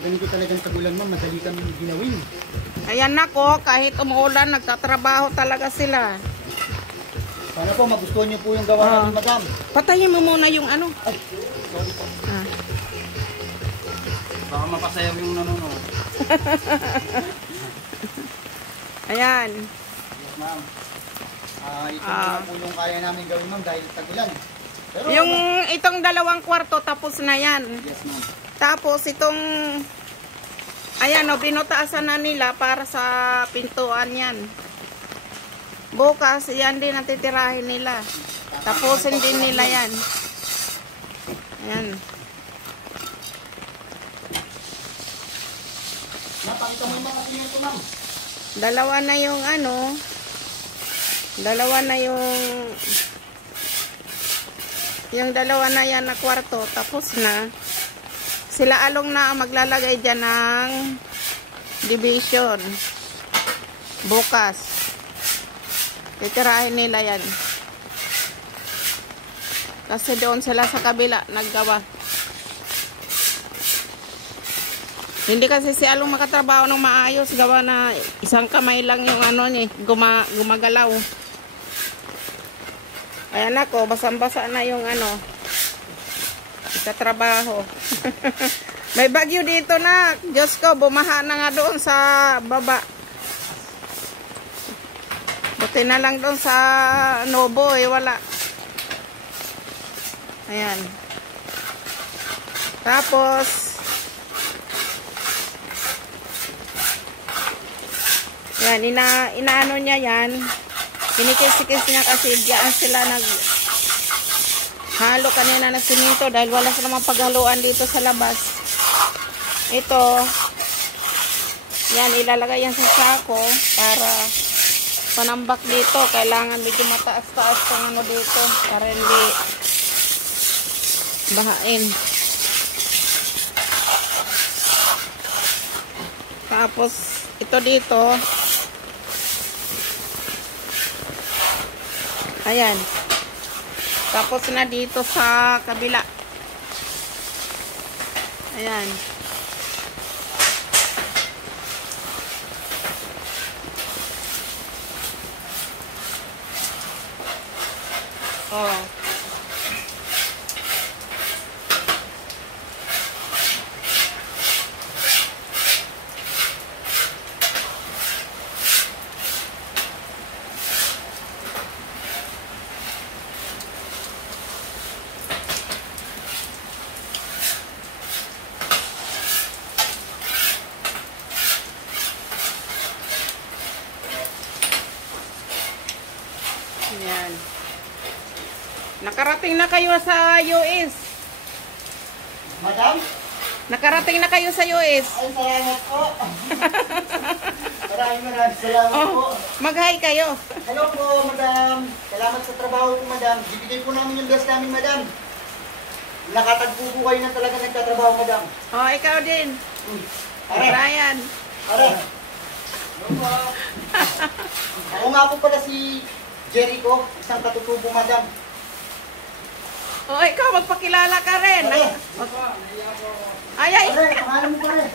Pag ganito talagang tagulan ma'am, madali kami ginawin. Ayan nako, kahit umuulan, nagtatrabaho talaga sila. Sana po magustuhan niyo po yung gawa natin, madam. Patayin mo muna yung ano. Ay, sorry po. Baka mapasayaw yung nanonood. Ayan. Yes, ma'am. Ito na po yung kaya namin gawin, ma'am, dahil tagulan. Pero, Yung itong 2 kwarto, tapos na yan. yes, ma'am. Tapos itong, ayan o, binutaasan na nila para sa pintuan yan. Bukas, yan din ang titirahin nila. Tapusin din nila yan. Ayan. Napakita mo yung mga ito, ma'am. Dalawa na yung ano, dalawa na yung dalawa na yan na kwarto, tapos na. Sila along na maglalagay dyan ng division. Bukas. Titirahin nila yan. Kasi doon sila sa kabila naggawa. Hindi kasi si Along makatrabaho ng maayos. Gawa na isang kamay lang yung ano niya, gumagalaw. Ayan ako, basang-basa na yung ano, sa trabaho. May bagyo dito na. Diyos ko, bumaha na nga doon sa baba. Buti na lang doon sa Nobo eh, wala. Ayan. Tapos, yan, inaano niya yan. Kinikis-kis niya kasi diyan sila halo kanina na simento dahil wala sa namang paghaluan dito sa labas. Ito, yan, ilalagay yan sa sako para panambak dito. Kailangan medyo mataas-taas ng ano dito para hindi bahain. Tapos, ito dito, ayan. Tapos na dito sa kabila. Ayan. Oh. Ayan. Nakarating na kayo sa US. Madam? Nakarating na kayo sa US. Ay, salamat po. Maraming salamat po. Mag-hi kayo. Hello po, madam. Salamat sa trabaho po, madam. Bibigay po namin yung best namin, madam. Nakatagpo po kayo na talaga nagtatrabaho, madam. Oh, ikaw din. Pare. Ryan. Pare. Hello po. Ako nga po pala si Jericho, isang katutubo, madam. Oh, ikaw, magpakilala ka rin. Pare. Ay, ay. Pare, pangalan mo, pare.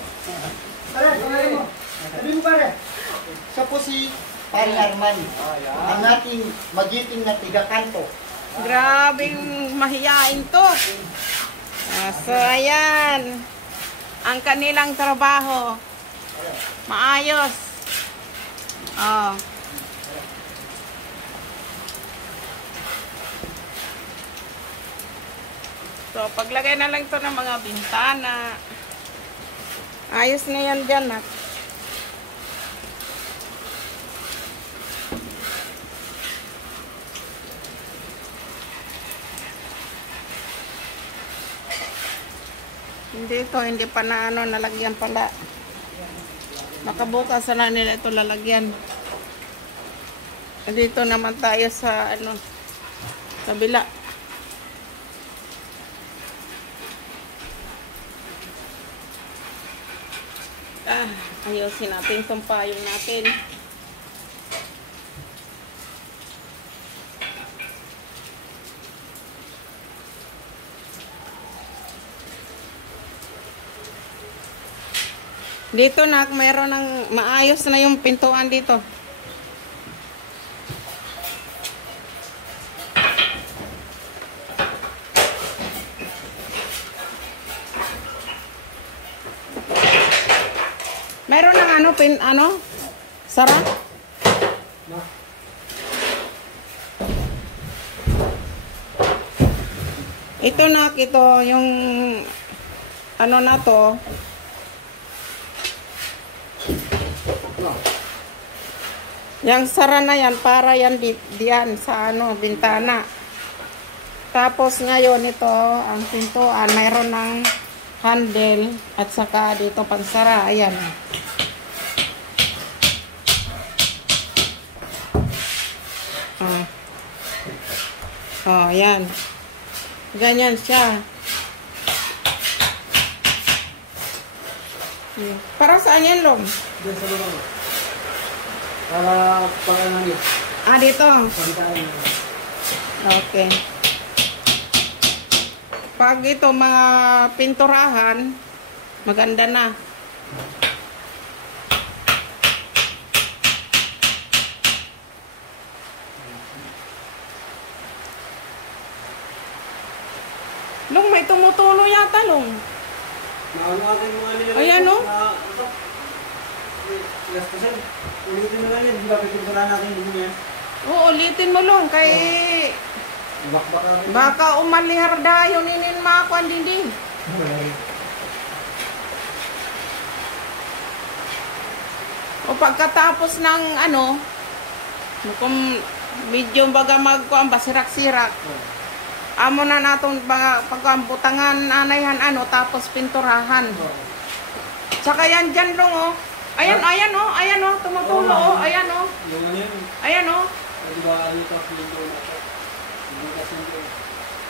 Pare, pangalan mo. Sabi mo, pare. Siya po si Pare Arman, ang ating magiting na tiga-kanto. Grabing mahiyain to. So, ayan. Ang kanilang trabaho. Maayos. Oh. So, paglagay na lang ito ng mga bintana. Ayos na yan dyan, ha? Hindi ito, hindi pa na ano, nalagyan pala. Makabukas na nila ito lalagyan. Dito naman tayo sa ano, kabila. Ayusin natin itong payong natin. Dito nak, mayroon ng maayos na yung pintuan dito. Mayroon ng sara? Ito nak, ito yung ano na to. Yang sara na yan, para yan diyan sa bintana. Tapos ngayon ito, ang pintuan, mayroon ng handle at saka dito pansara. Ayan. Ayan. Ganyan siya. Para saan yan, Lom? Diyan sa loob. Para pang-ano niya. Dito. Pagkain. Okay. Pag ito mga pinturahan, maganda na. Long, may tumutulo yata, Long. Ayan, no? Ulitin mo lang yan. Di ba pipinturahan natin yung yan? Oo, ulitin mo, Long. Kay baka umalihar dayo ninin mga kwan din. O pagkatapos ng kung medyo baga magkuan ba sirak-sirak. Amo na natong pagkamputangan anayhan tapos pinturahan. Tsaka yan dyan Long Ayan tumutulo ayan Ayan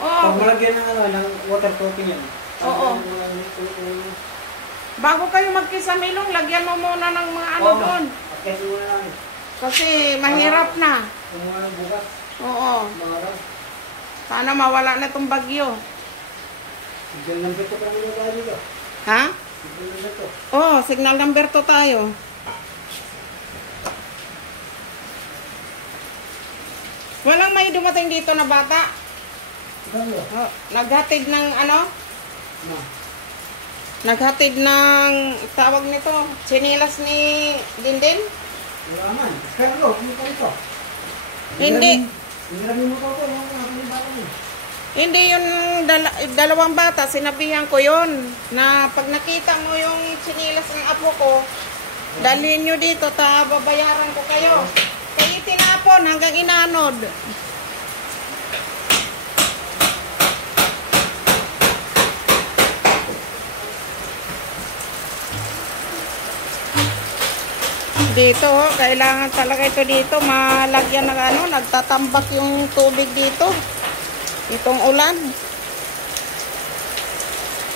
Pag malagyan ng waterproofing yan. Oo. Bago kayo magkisamilong, lagyan mo muna ng mga doon. Kasi muna namin. Kasi mahirap na. Kumuha ng bukas. Oo. Mga Sana mawala na itong bagyo. signal number 2 pa muna tayo dito. Ha? Signal number 2. Oo, signal number 2 tayo. Walang may dumating dito na bata. Naghatid ng Naghatid ng tawag nito, chinilas ni Dindin? Wala man. Carlo, hindi pa ito. Hindi. Hindi mo ito. Hindi yung dalawang bata, sinabihan ko yon na pag nakita mo yung chinilas ng apo ko, dalhin nyo dito, babayaran ko kayo. Kaya tinapon hanggang inanod. Dito, kailangan talaga ito dito, malagyan ng nagtatambak yung tubig dito. Itong ulan.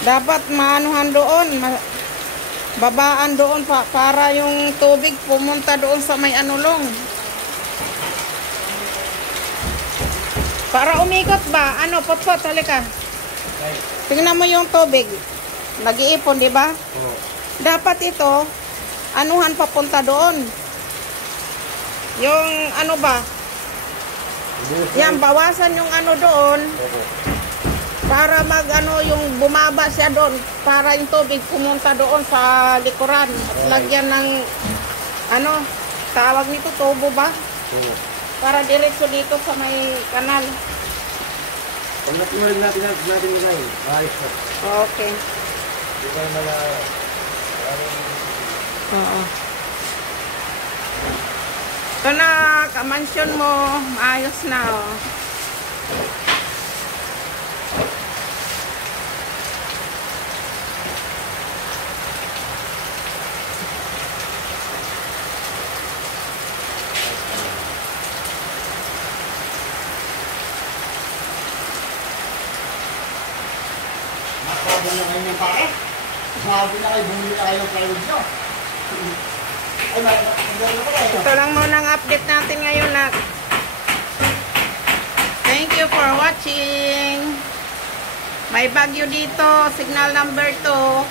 Dapat maanuhan doon, babaan doon para yung tubig pumunta doon sa may anulong. Para umikot ba? Potpot, halika. Tingnan mo yung tubig. Nag-iipon, di ba? Oo. Dapat ito, anuhan papunta doon. Yung ba? Yan, bawasan yung doon. Para yung bumaba siya doon. Para yung tubig pumunta doon sa likuran. At lagyan ng, tawag nito, tubo ba? Oo. Para diretso dito sa may kanal. Pag natuloy natin nilay, ayos na. Okay. Di ba Oo. Ito na, kamansyon mo, maayos na, Masabi na kayo ng pare. Masabi na kayo, bumili na kayo ng plywood nyo. Ito lang muna ang update natin ngayon na. Thank you for watching. May bagyo dito, signal number 2.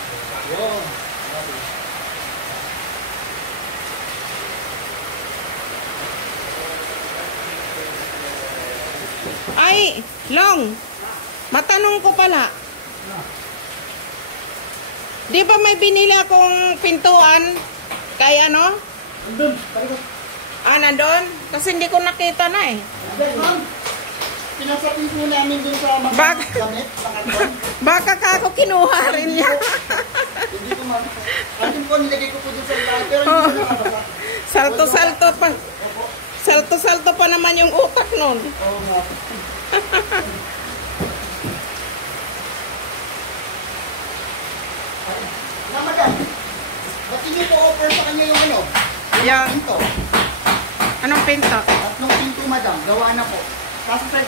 Ay, Long, matanong ko pala. Di ba may binili akong pintuan kay ano? Andun, kalikot. Nandun? Kasi hindi ko nakita na eh. Andun, ma'am. Pinasapin po namin dun sa mga Bak- gamit, sa kanton. Baka ka ako kinuha rin niya. Hindi ko, ma'am. Andun po, nilagay ko po dun sa ilalim, pero hindi ko nakabasa. Salto-salto pa. Opo. Salto-salto pa naman yung utak nun. Oo nga. Na, madam. Ba't hindi po offer sa kanya yung ano? Yan. Pinto. Anong pinto? Tatlong pinto, madam. Gawa na po. Kaso sir,